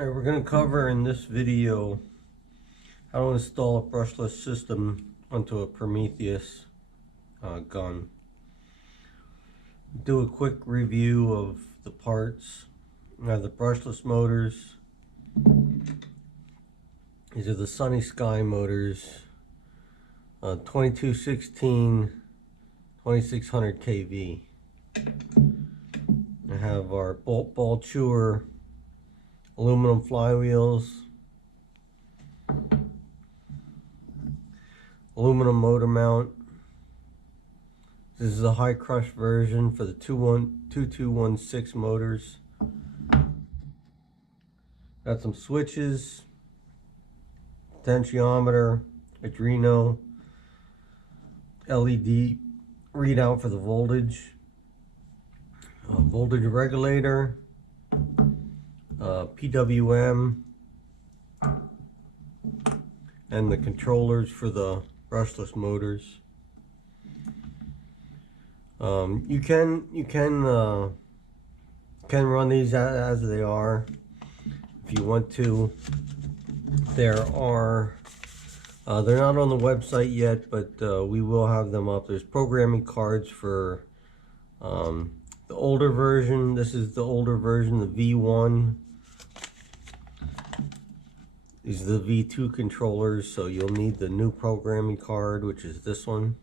Alright, we're going to cover in this video how to install a brushless system onto a Prometheus gun. Do a quick review of the parts. We have the brushless motors. These are the Sunny Sky motors, 2216 2600 kV. I have our bolt ball chewer aluminum flywheels, aluminum motor mount. This is a high crush version for the 2216 motors. Got some switches, potentiometer, Adreno, LED readout for the voltage, voltage regulator, PWM, and the controllers for the brushless motors. You can run these as they are if you want to. There are they're not on the website yet, but we will have them up. There's programming cards for the older version. This is the older version, the V1. These are the V2 controllers, so you'll need the new programming card, which is this one.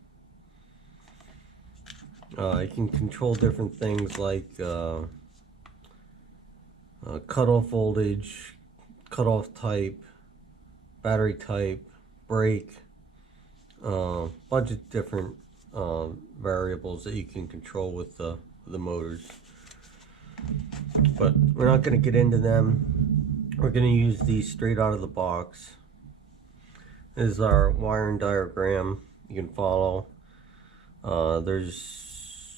You can control different things like cutoff voltage, cutoff type, battery type, brake, bunch of different variables that you can control with the motors. But we're not going to get into them. We're going to use these straight out of the box. This is our wiring diagram you can follow. There's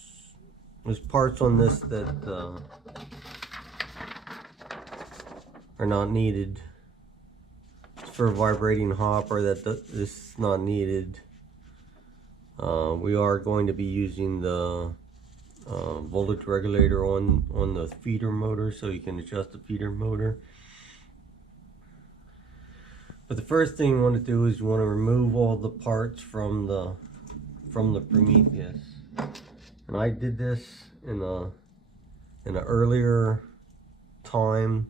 parts on this that are not needed. For a vibrating hopper, this is not needed. We are going to be using the voltage regulator on the feeder motor, so you can adjust the feeder motor. But the first thing you want to do is you want to remove all the parts from the Prometheus. And I did this in an earlier time,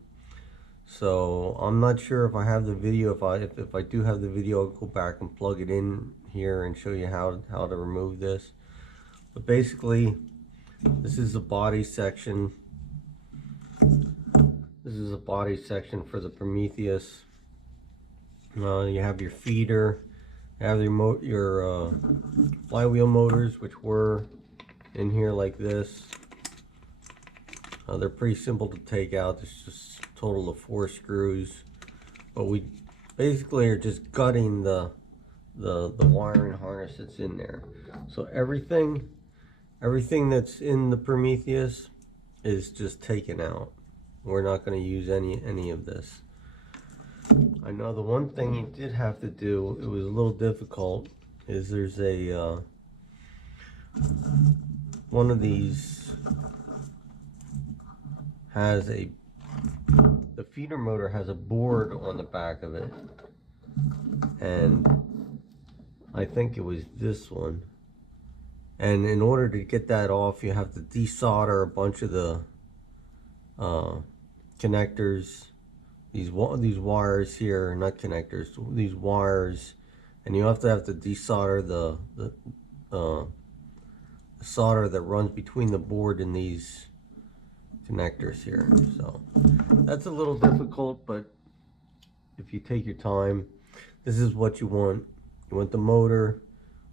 so I'm not sure if I have the video. If I do have the video, I'll go back and plug it in here and show you how to remove this. But basically, this is the body section. This is a body section for the Prometheus. You have your feeder, you have your flywheel motors, which were in here like this. They're pretty simple to take out. It's just a total of 4 screws, but we basically are just gutting the wiring harness that's in there. So everything that's in the Prometheus is just taken out. We're not going to use any of this. I know the one thing you did have to do, it was a little difficult, is there's a one of these has the feeder motor has a board on the back of it, and I think it was this one. And in order to get that off, you have to desolder a bunch of the connectors. These wires here, not connectors, these wires, and you have to desolder the solder that runs between the board and these connectors here. So that's a little difficult, but if you take your time, this is what you want. You want the motor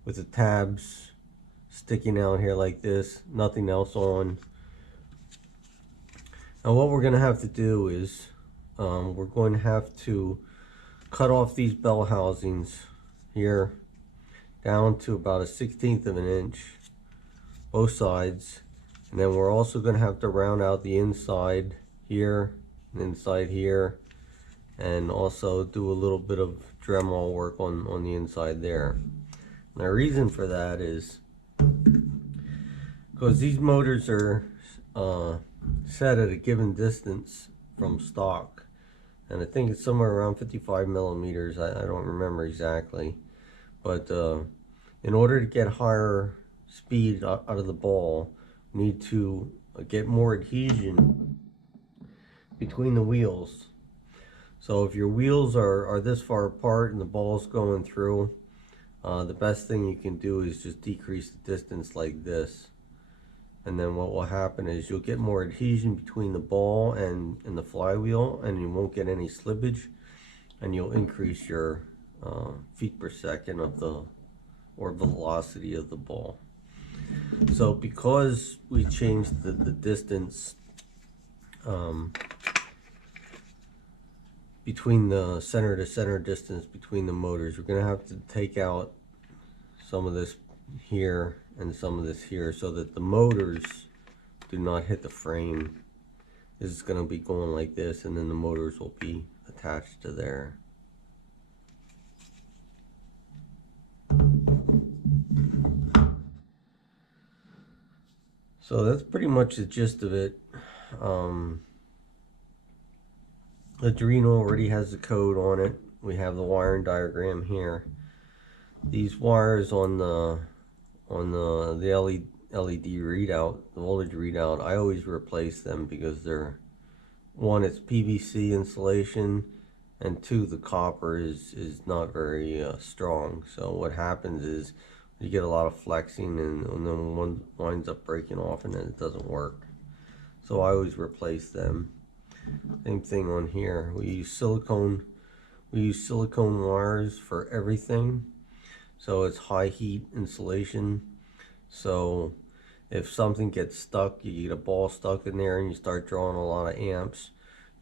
with the tabs sticking out here like this, nothing else on. Now what we're going to have to do is we're going to have to cut off these bell housings here down to about 1/16 of an inch, both sides, and then we're also going to have to round out the inside here and inside here, and also do a little bit of Dremel work on the inside there. And the reason for that is because these motors are set at a given distance from stock. and I think it's somewhere around 55 millimeters. I don't remember exactly, but in order to get higher speed out of the ball, we need to get more adhesion between the wheels. So if your wheels are this far apart and the ball's going through, the best thing you can do is just decrease the distance like this. And then what will happen is you'll get more adhesion between the ball and the flywheel, and you won't get any slippage, and you'll increase your feet per second of the, or velocity of the ball. So because we changed the distance between the center to center distance between the motors, we're going to have to take out some of this here and some of this here so that the motors do not hit the frame. This is going to be going like this, and then the motors will be attached to there. So that's pretty much the gist of it. The Arduino already has the code on it. We have the wiring diagram here. These wires on the LED readout, the voltage readout, I always replace them because they're, one, it's PVC insulation, and two, the copper is not very strong. So what happens is you get a lot of flexing, and then one winds up breaking off and then it doesn't work. So I always replace them. Same thing on here. We use silicone wires for everything. So it's high heat insulation. So if something gets stuck, you get a ball stuck in there and you start drawing a lot of amps,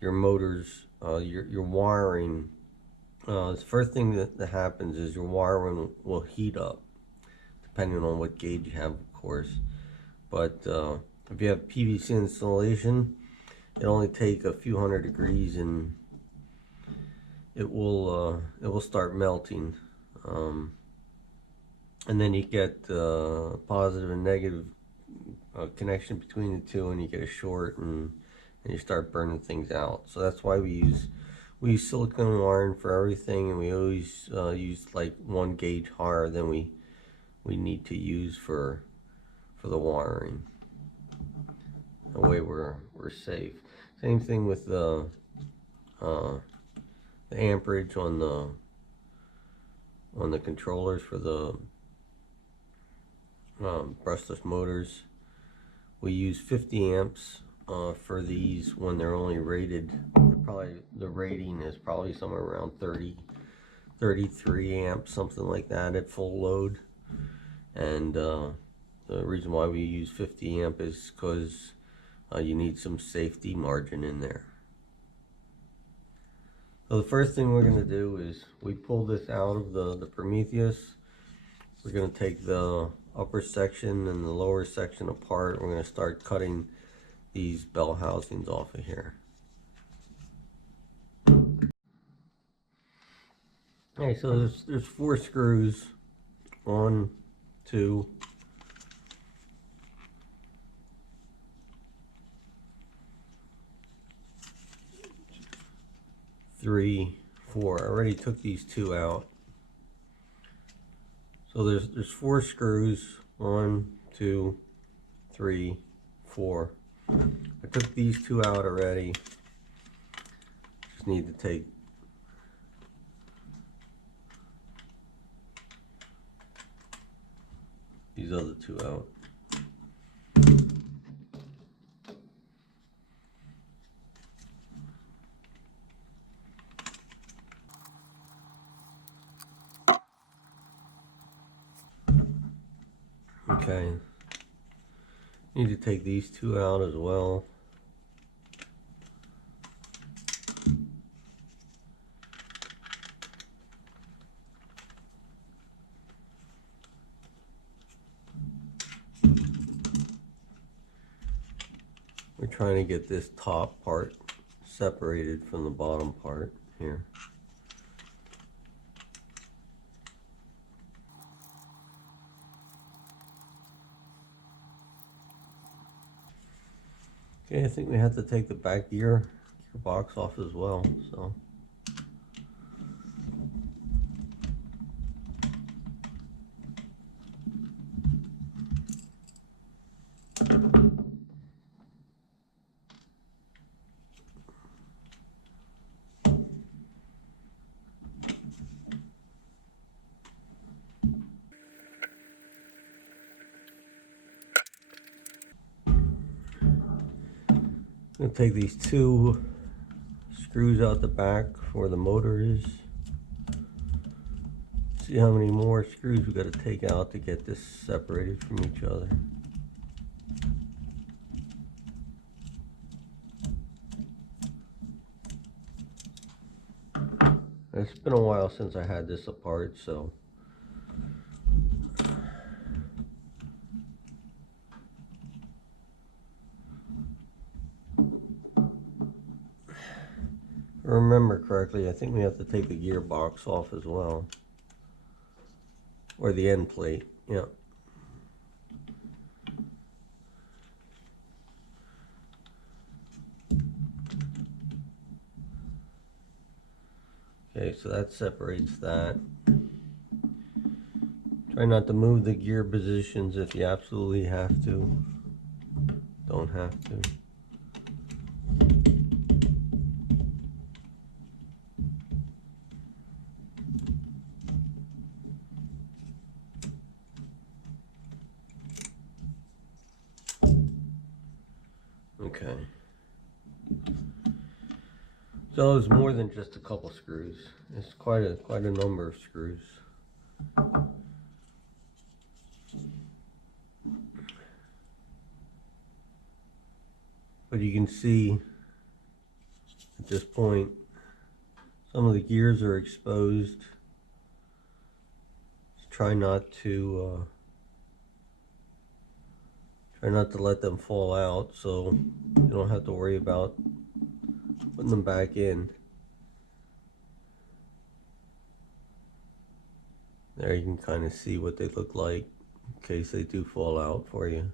your motors, your wiring, the first thing that happens is your wiring will heat up, depending on what gauge you have, of course. But if you have PVC insulation, it'll only take a few hundred degrees and it will start melting. And then you get positive and negative connection between the two, and you get a short, and you start burning things out. So that's why we use silicone wiring for everything, and we always use like 1 gauge higher than we need to use for the wiring. That way we're safe. Same thing with the amperage on the controllers for the brushless motors. We use 50 amps for these when they're only rated. The rating is probably somewhere around 33 amps, something like that at full load. And the reason why we use 50 amp is because you need some safety margin in there. So the first thing we're going to do is we pull this out of the Prometheus. We're going to take the upper section and the lower section apart. We're going to start cutting these bell housings off of here. Okay, so there's 4 screws. 1, 2, 3, 4. I already took these 2 out. So there's 4 screws. 1, 2, 3, 4. I took these 2 out already. Just need to take these other 2 out. Okay, need to take these 2 out as well. We're trying to get this top part separated from the bottom part here. Okay, I think we have to take the back gear extra box off as well, so. I'm going to take these two screws out the back where the motor is. See how many more screws we got to take out to get this separated from each other. It's been a while since I had this apart, so if I remember correctly, I think we have to take the gearbox off as well, or the end plate. Yeah. Okay, so that separates that. Try not to move the gear positions if you absolutely have to. Don't have to. Okay. So it's more than just a couple screws. It's quite a number of screws. But you can see at this point some of the gears are exposed. Just try not to let them fall out, so you don't have to worry about putting them back in. There you can kind of see what they look like in case they do fall out for you.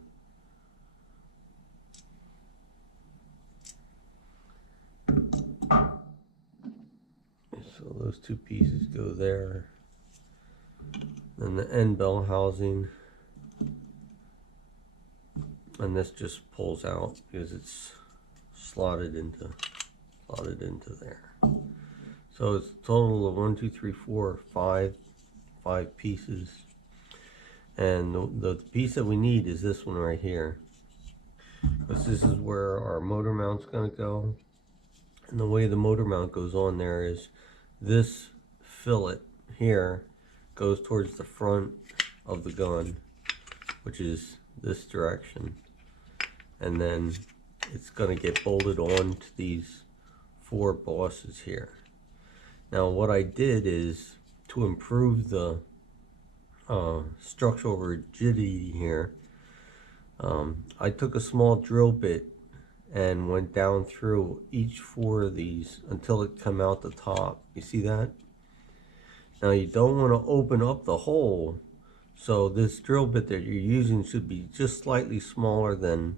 So those two pieces go there. And the end bell housing. And this just pulls out because it's slotted into there. So it's a total of 1, 2, 3, 4, 5 pieces. And the piece that we need is this one right here. Because this is where our motor mount's going to go. And the way the motor mount goes on there is this fillet here goes towards the front of the gun, which is this direction. And then it's going to get bolted on to these 4 bosses here. Now what I did is, to improve the structural rigidity here, I took a small drill bit and went down through each 4 of these until it come out the top. You see that? Now you don't want to open up the hole, so this drill bit that you're using should be just slightly smaller than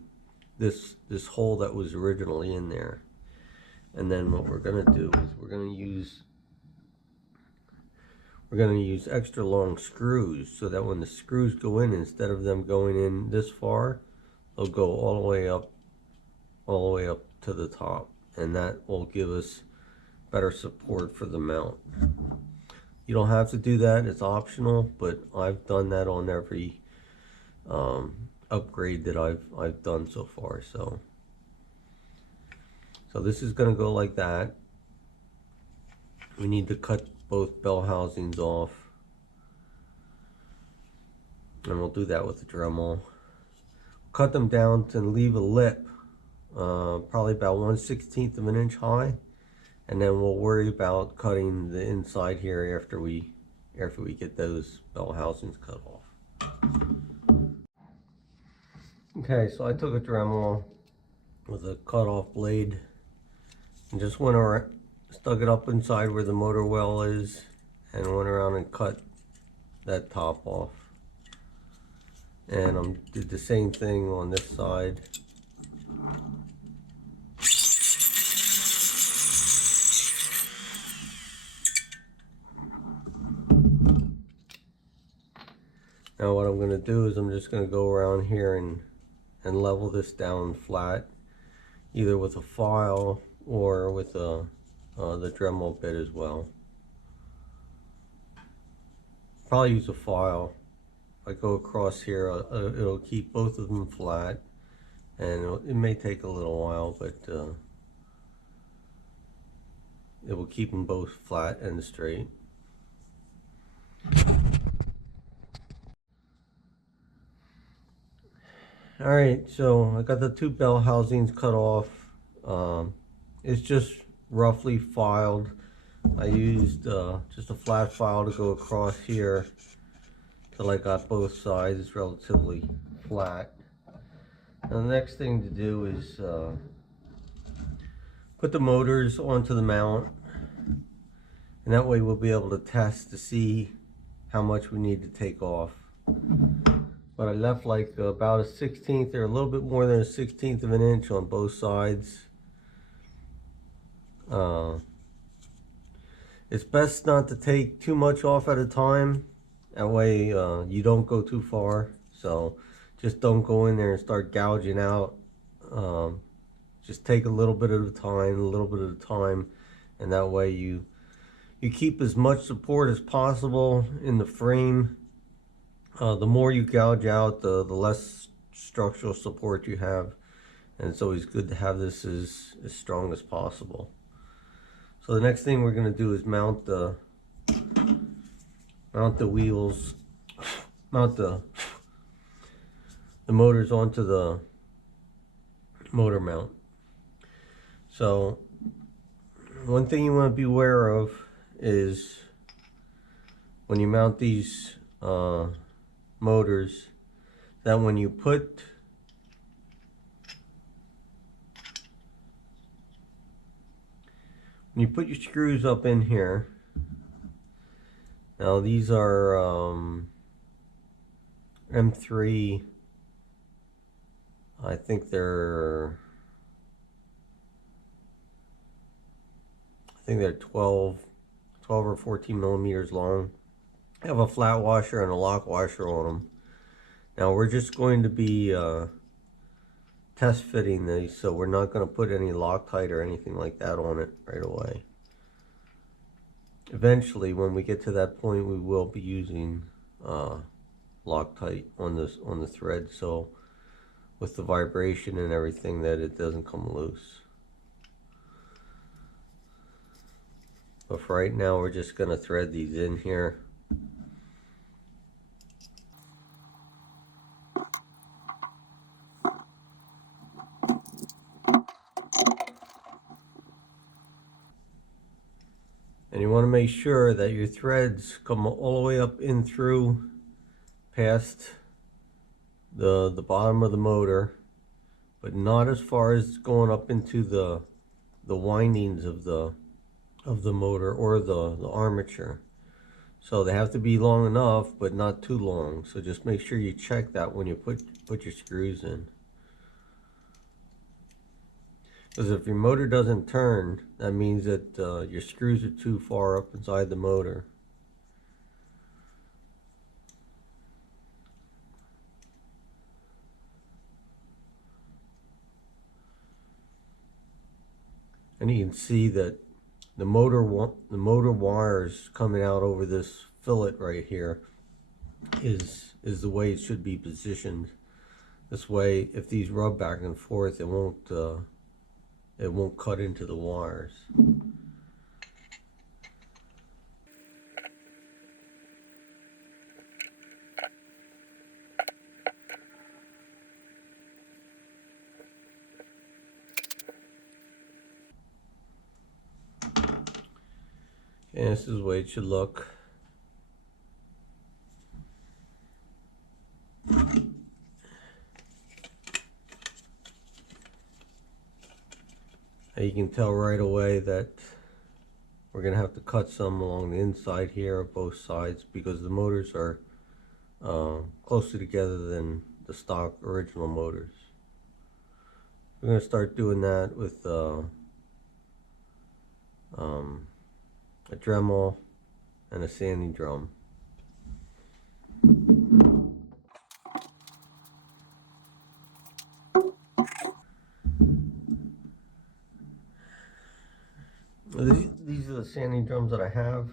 this hole that was originally in there. And then what we're going to do is we're going to use extra long screws, so that when the screws go in, instead of them going in this far, they'll go all the way up to the top, and that will give us better support for the mount. You don't have to do that, it's optional, but I've done that on every upgrade that I've done so far. So this is going to go like that. We need to cut both bell housings off, and we'll do that with the Dremel. Cut them down to leave a lip, probably about 1/16 of an inch high, and then we'll worry about cutting the inside here after we get those bell housings cut off. Okay, so I took a Dremel with a cut-off blade and just went around, stuck it up inside where the motor well is, and went around and cut that top off. And I did the same thing on this side. Now what I'm going to do is I'm just going to go around here and level this down flat, either with a file or with the Dremel bit as well. Probably use a file. If I go across here, it'll keep both of them flat, and it may take a little while, but it will keep them both flat and straight. Alright, so I got the two bell housings cut off. It's just roughly filed. I used just a flat file to go across here till I got both sides relatively flat. Now the next thing to do is put the motors onto the mount, and that way we'll be able to test to see how much we need to take off. But I left like about a 1/16 or a little bit more than a 1/16 of an inch on both sides. It's best not to take too much off at a time. That way you don't go too far. So just don't go in there and start gouging out. Just take a little bit at a time, a little bit at a time, and that way you keep as much support as possible in the frame. The more you gouge out, the less structural support you have, and it's always good to have this as strong as possible. So the next thing we're going to do is mount the wheels, mount the motors onto the motor mount. So one thing you want to be aware of is when you mount these motors, that when you put your screws up in here, now these are M3, I think they're 12 or 14 millimeters long. I have a flat washer and a lock washer on them. Now we're just going to be test fitting these, so we're not going to put any Loctite or anything like that on it right away. Eventually, when we get to that point, we will be using Loctite on the thread, so with the vibration and everything, that it doesn't come loose. But for right now, we're just going to thread these in here. And you want to make sure that your threads come all the way up in through past the bottom of the motor, but not as far as going up into the windings of the motor or the armature. So they have to be long enough, but not too long. So just make sure you check that when you put your screws in. Because if your motor doesn't turn, that means that your screws are too far up inside the motor. And you can see that the motor wires coming out over this fillet right here is the way it should be positioned. This way, if these rub back and forth, it won't cut into the wires. And this is the way it should look. You can tell right away that we're going to have to cut some along the inside here of both sides, because the motors are closer together than the stock original motors. We're going to start doing that with a Dremel and a sanding drum. So these are the sanding drums that I have.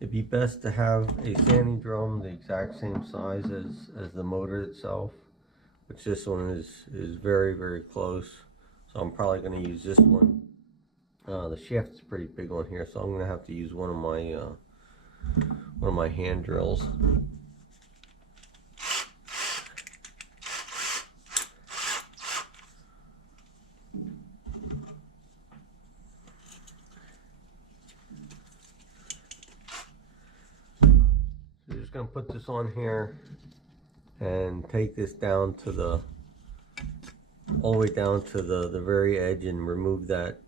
It'd be best to have a sanding drum the exact same size as the motor itself, which this one is very, very close. So I'm probably going to use this one. The shaft is pretty big on here, so I'm going to have to use one of my hand drills. So just going to put this on here and take this down to the all the way down to the very edge and remove it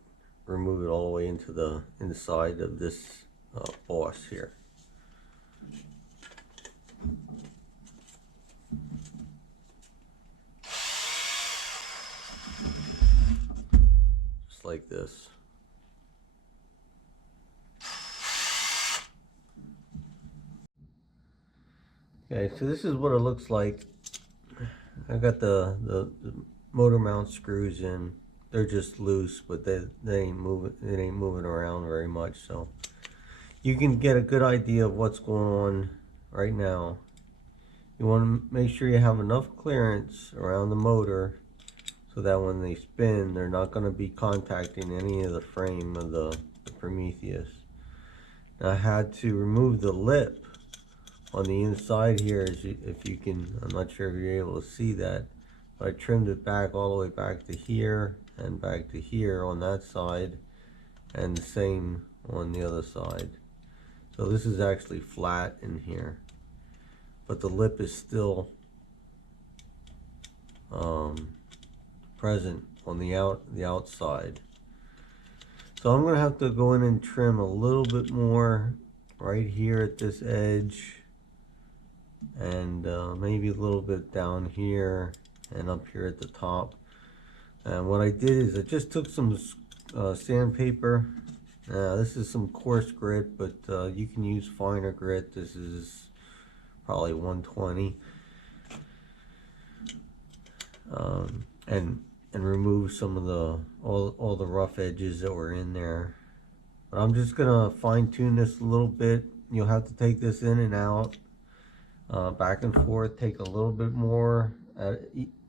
all the way into the inside of this boss here. Just like this. Okay, so this is what it looks like. I got the motor mount screws in. They're just loose, but they ain't moving. It ain't moving around very much, so you can get a good idea of what's going on right now. You want to make sure you have enough clearance around the motor so that when they spin, they're not going to be contacting any of the frame of the Prometheus. Now, I had to remove the lip on the inside here, if you can. I'm not sure if you're able to see that, but I trimmed it back all the way back to here and back to here on that side, and the same on the other side. So this is actually flat in here, but the lip is still present on the outside. So I'm gonna have to go in and trim a little bit more right here at this edge, and maybe a little bit down here and up here at the top. And what I did is I just took some sandpaper. This is some coarse grit, but you can use finer grit. This is probably 120. And remove some of all the rough edges that were in there. But I'm just gonna fine tune this a little bit. You'll have to take this in and out, back and forth, take a little bit more at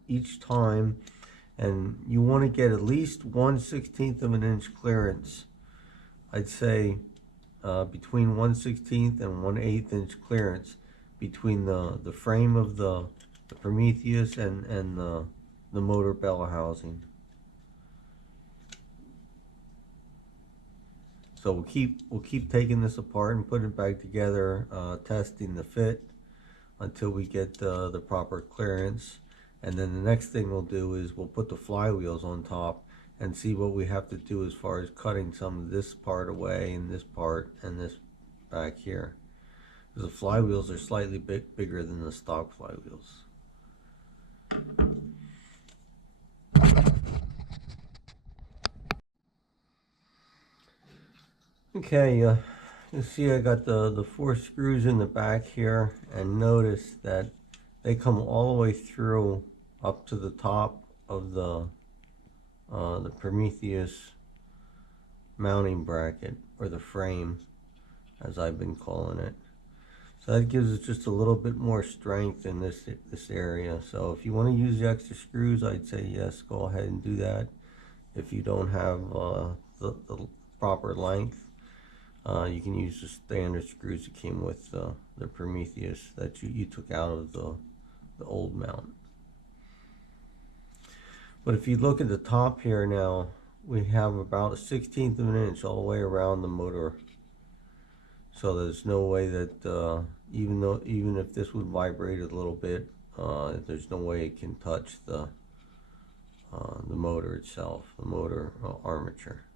each time, and you want to get at least 1/16 of an inch clearance. I'd say between 1/16 and 1/8 inch clearance between the frame of the Prometheus and the motor bell housing. So we'll keep taking this apart and putting it back together, testing the fit until we get the proper clearance. And then the next thing we'll do is we'll put the flywheels on top and see what we have to do as far as cutting some of this part away and this part and this back here. Because the flywheels are slightly bigger than the stock flywheels. Okay, you see I got the 4 screws in the back here, and notice that they come all the way through up to the top of the Prometheus mounting bracket, or the frame as I've been calling it. So that gives us just a little bit more strength in this area. So if you want to use the extra screws, I'd say yes, go ahead and do that. If you don't have the proper length, you can use the standard screws that came with the Prometheus that you took out of the old mount. But if you look at the top here now, we have about 1/16 of an inch all the way around the motor. So there's no way that even if this would vibrate a little bit, there's no way it can touch the motor itself, the motor armature.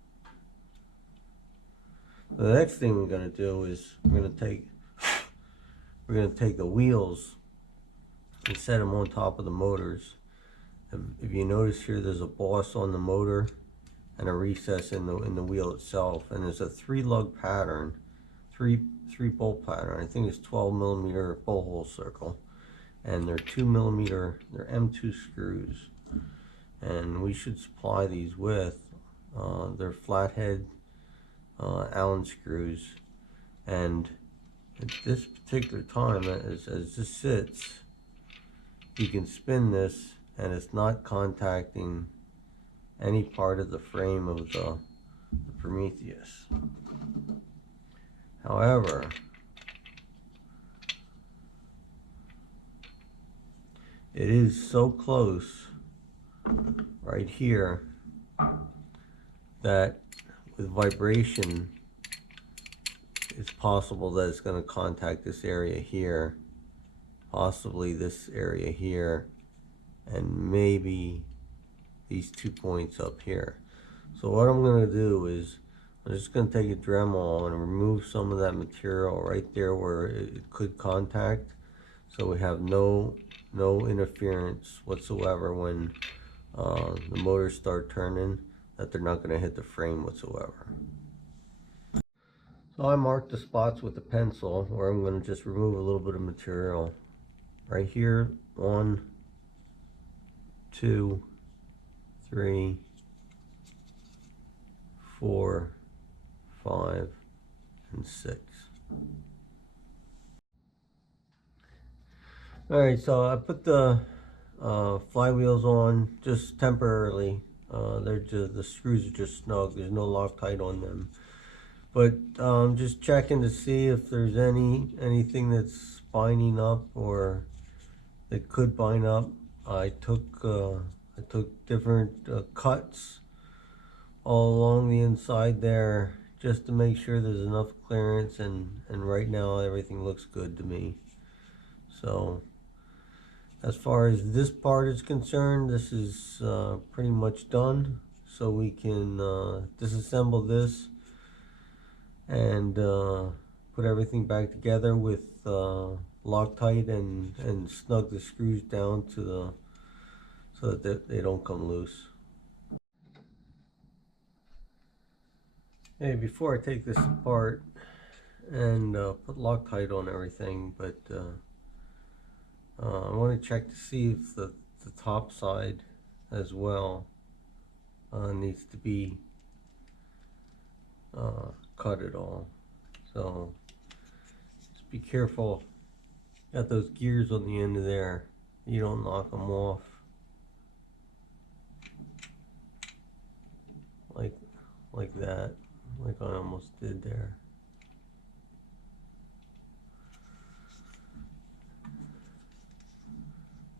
The next thing we're going to do is we're going to take the wheels and set them on top of the motors. If you notice here, there's a boss on the motor and a recess in the wheel itself, and there's a 3-lug pattern, three bolt pattern. I think it's 12mm bolt hole circle, and they're 2mm, they're M2 screws, and we should supply these with they're flathead Allen screws. And at this particular time, as this sits, you can spin this and it's not contacting any part of the frame of the Prometheus. However, it is so close right here that with vibration, it's possible that it's going to contact this area here, possibly this area here, and maybe these 2 points up here. So what I'm going to do is I'm just going to take a Dremel and remove some of that material right there where it could contact, so we have no interference whatsoever when the motors start turning, that they're not going to hit the frame whatsoever. So I marked the spots with a pencil where I'm going to just remove a little bit of material. Right here, 1, 2, 3, 4, 5, and 6. Alright, so I put the flywheels on just temporarily. The screws are just snug. There's no Loctite on them. But just checking to see if there's anything that's binding up or that could bind up. I took different cuts all along the inside there just to make sure there's enough clearance, and right now everything looks good to me. So as far as this part is concerned, this is pretty much done. So we can disassemble this and put everything back together with Loctite and snug the screws down to so that they don't come loose. Hey, before I take this apart and put Loctite on everything, but I want to check to see if the top side as well needs to be cut at all. So just be careful. Got those gears on the end of there. You don't knock them off like that, like I almost did there.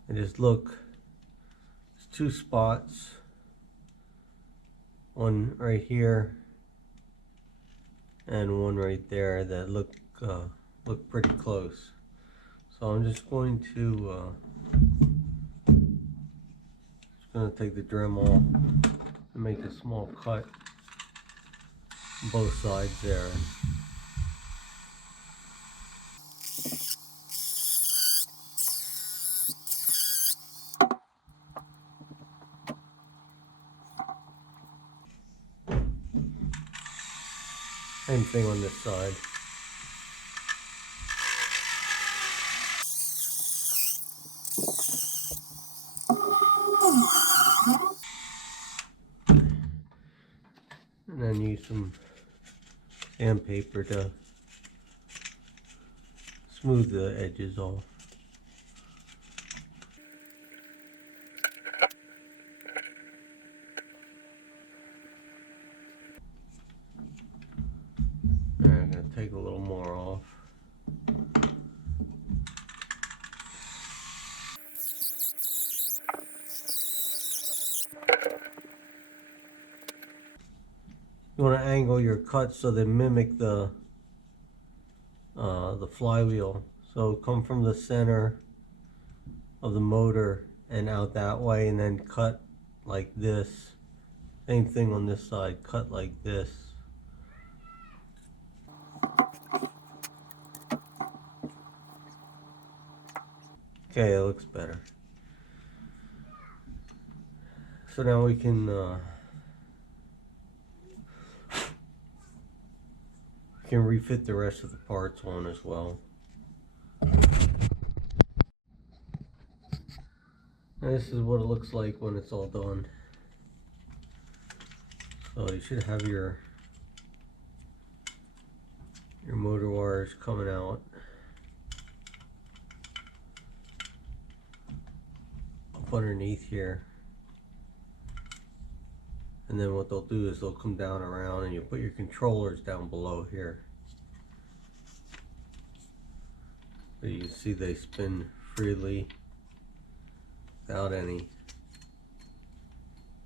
And just look, there's 2 spots, one right here and one right there, that look pretty close. So I'm just going to take the Dremel and make a small cut on both sides there. Same thing on this side. And then use some sandpaper to smooth the edges off. Alright, I'm going to take a little more off. You want to angle your cuts so they mimic the flywheel. So come from the center of the motor and out that way, and then cut like this. Same thing on this side, cut like this. Okay, it looks better. So now we can refit the rest of the parts on as well. And this is what it looks like when it's all done. So you should have your your motor wires coming out. Up underneath here. And then what they'll do is they'll come down around and you put your controllers down below here. So you can see they spin freely without any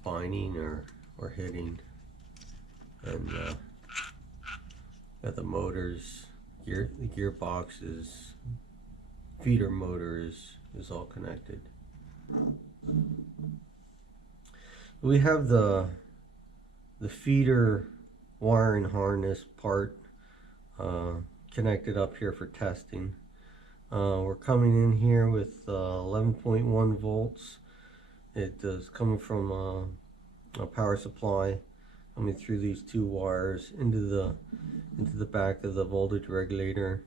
binding or hitting. And got the motors, the gearboxes, feeder motor is all connected. We have the feeder wiring harness part connected up here for testing. We're coming in here with 11.1 volts. It is coming from a power supply coming through these two wires into the back of the voltage regulator.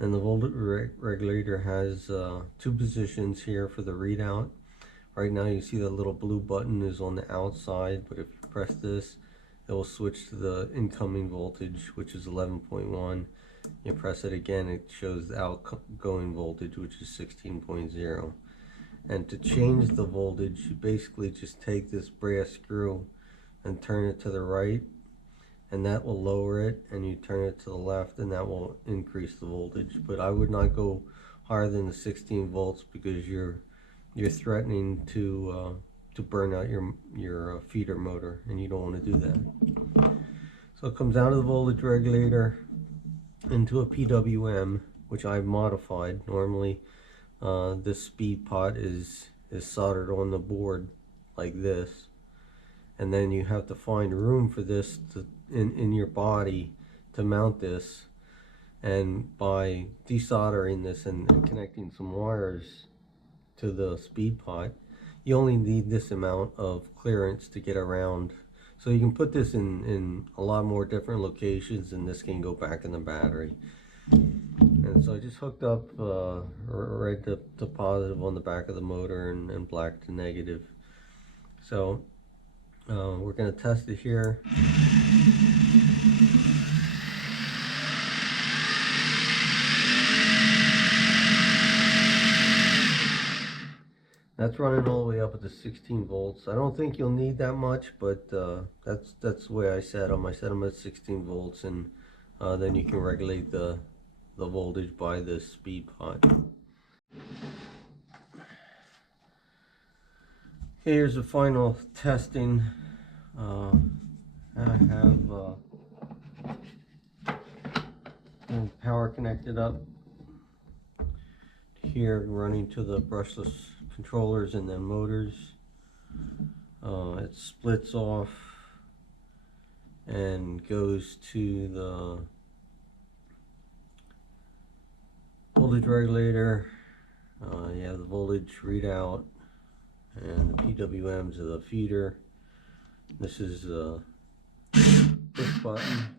And the voltage regulator has two positions here for the readout. Right now you see the little blue button is on the outside, but if you press this, it will switch to the incoming voltage, which is 11.1. You press it again, it shows the outgoing voltage, which is 16.0. And to change the voltage, you basically just take this brass screw and turn it to the right, and that will lower it, and you turn it to the left and that will increase the voltage. But I would not go higher than the 16 volts because you're threatening to burn out your feeder motor, and you don't want to do that. So it comes out of the voltage regulator into a PWM, which I've modified. Normally this speed pot is soldered on the board like this, and then you have to find room for this in your body to mount this. And by desoldering this and connecting some wires to the speed pot, you only need this amount of clearance to get around. So you can put this in a lot more different locations, and this can go back in the battery. And so I just hooked up red to positive on the back of the motor and black to negative. So we're going to test it here. That's running all the way up at the 16 volts. I don't think you'll need that much, but that's the way I set them. I set them at 16 volts, and then you can regulate the voltage by the speed pot. Here's the final testing. I have power connected up here, running to the brushless controllers and then motors. It splits off and goes to the voltage regulator. You have the voltage readout, and the PWMs are the feeder. This is the push button.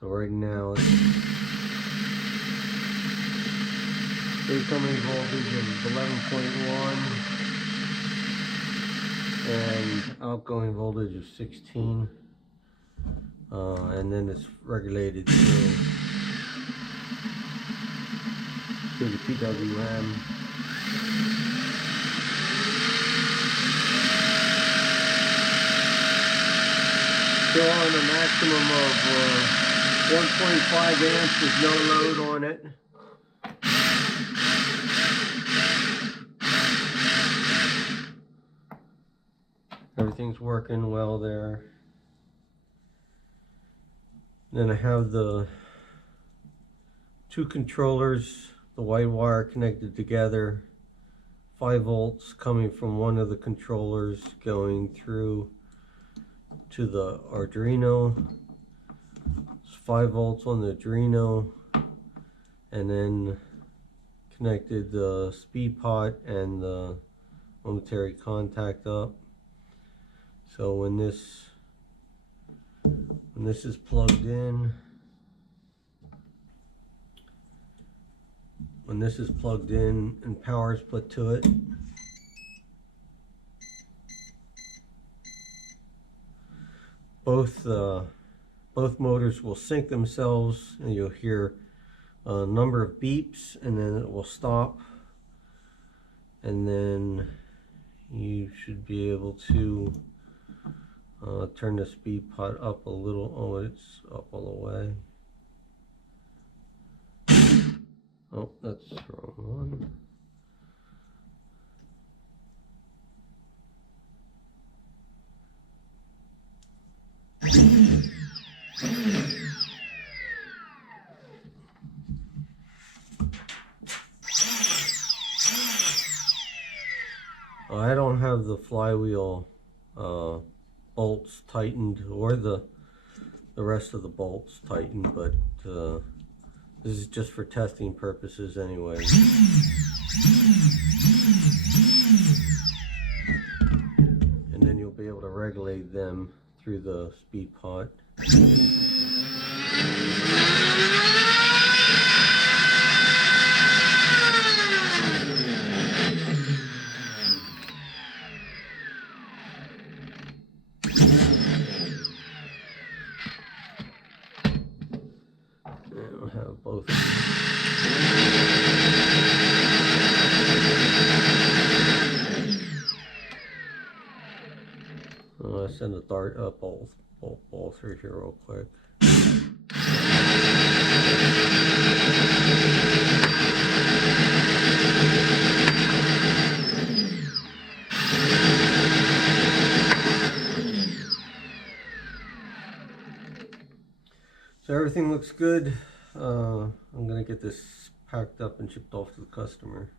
So right now it's incoming voltage of 11.1 and outgoing voltage of 16, and then it's regulated to the PWM. Still on a maximum of 1.5 amps with no load on it. Everything's working well there. Then I have the two controllers, the white wire connected together, 5 volts coming from one of the controllers going through to the Arduino. It's 5 volts on the Arduino, and then connected the speed pot and the momentary contact up. So when this is plugged in, and power is put to it, both motors will sync themselves, and you'll hear a number of beeps, and then it will stop, and then you should be able to turn the speed pot up a little. Oh, it's up all the way. Oh, that's the wrong one. I don't have the flywheel bolts tightened, or the rest of the bolts tightened, but this is just for testing purposes anyway. And then you'll be able to regulate them through the speed pot. I'll have both. I'll send a dart up both through here real quick. So everything looks good. I'm gonna get this packed up and shipped off to the customer.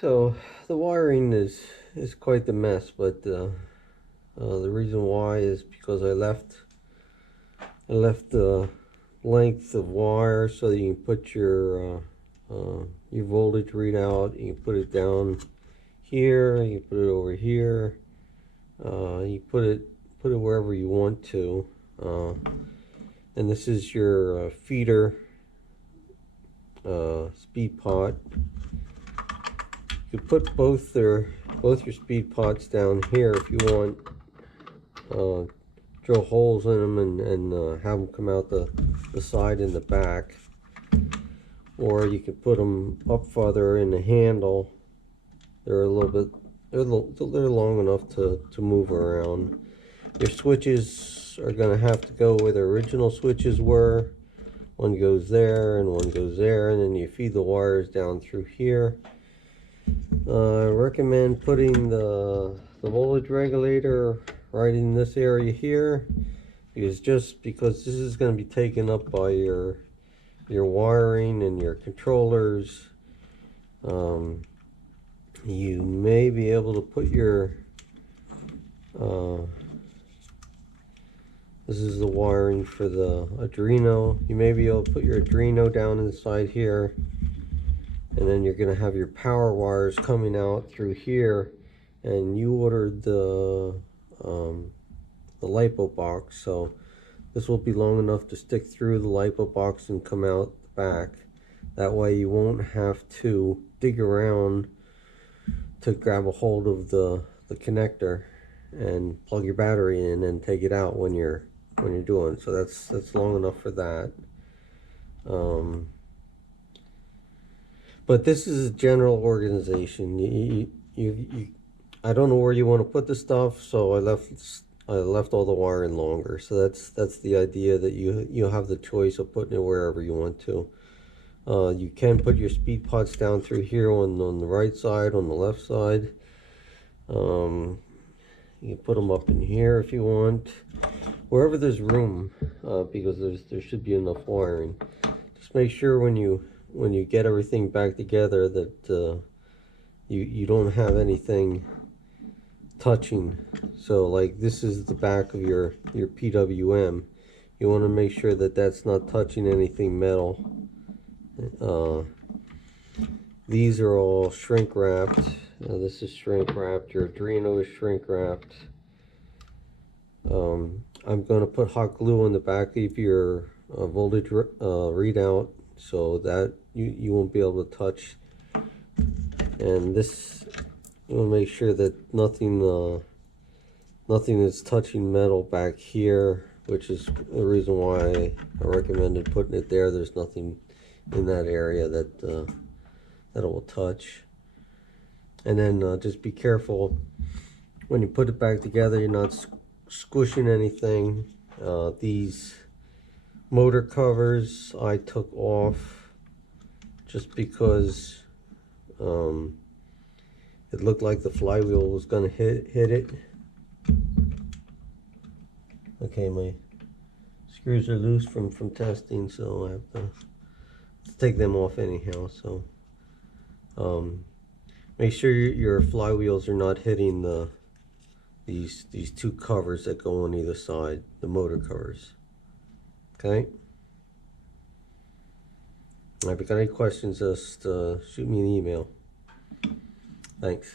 So the wiring is quite the mess, but the reason why is because I left the length of wire so that you can put your voltage readout. You can put it down here, you can put it over here, you put it wherever you want to, and this is your feeder speed pot. You could put both your speed pots down here if you want. Drill holes in them and have them come out the side and the back, or you could put them up farther in the handle. They're they're long enough to move around. Your switches are going to have to go where the original switches were. One goes there and one goes there, and then you feed the wires down through here. I recommend putting the voltage regulator right in this area here, because this is going to be taken up by your wiring and your controllers. You may be able to put your this is the wiring for the Arduino. You may be able to put your Arduino down inside here, and then you're going to have your power wires coming out through here. And you ordered the LiPo box, so this will be long enough to stick through the LiPo box and come out the back. That way you won't have to dig around to grab a hold of the connector and plug your battery in and take it out when you're doing. So that's long enough for that. But this is a general organization. I don't know where you want to put the stuff, so I left all the wiring longer. So that's the idea, that you have the choice of putting it wherever you want to. You can put your speed pots down through here on the right side, on the left side. You can put them up in here if you want, wherever there's room, because there should be enough wiring. Just make sure when you get everything back together that you don't have anything touching. So like this is the back of your PWM. You want to make sure that that's not touching anything metal. These are all shrink wrapped. This is shrink wrapped. Your Arduino is shrink wrapped. I'm going to put hot glue on the back of your voltage readout, so that you won't be able to touch. And this, you want to make sure that nothing nothing is touching metal back here, which is the reason why I recommended putting it there. There's nothing in that area that that it will touch. And then just be careful when you put it back together, you're not squishing anything. These motor covers I took off just because it looked like the flywheel was gonna hit it. Okay, my screws are loose from testing, so I have to take them off anyhow. So make sure your flywheels are not hitting these two covers that go on either side, the motor covers. Okay. If you got any questions, just shoot me an email. Thanks.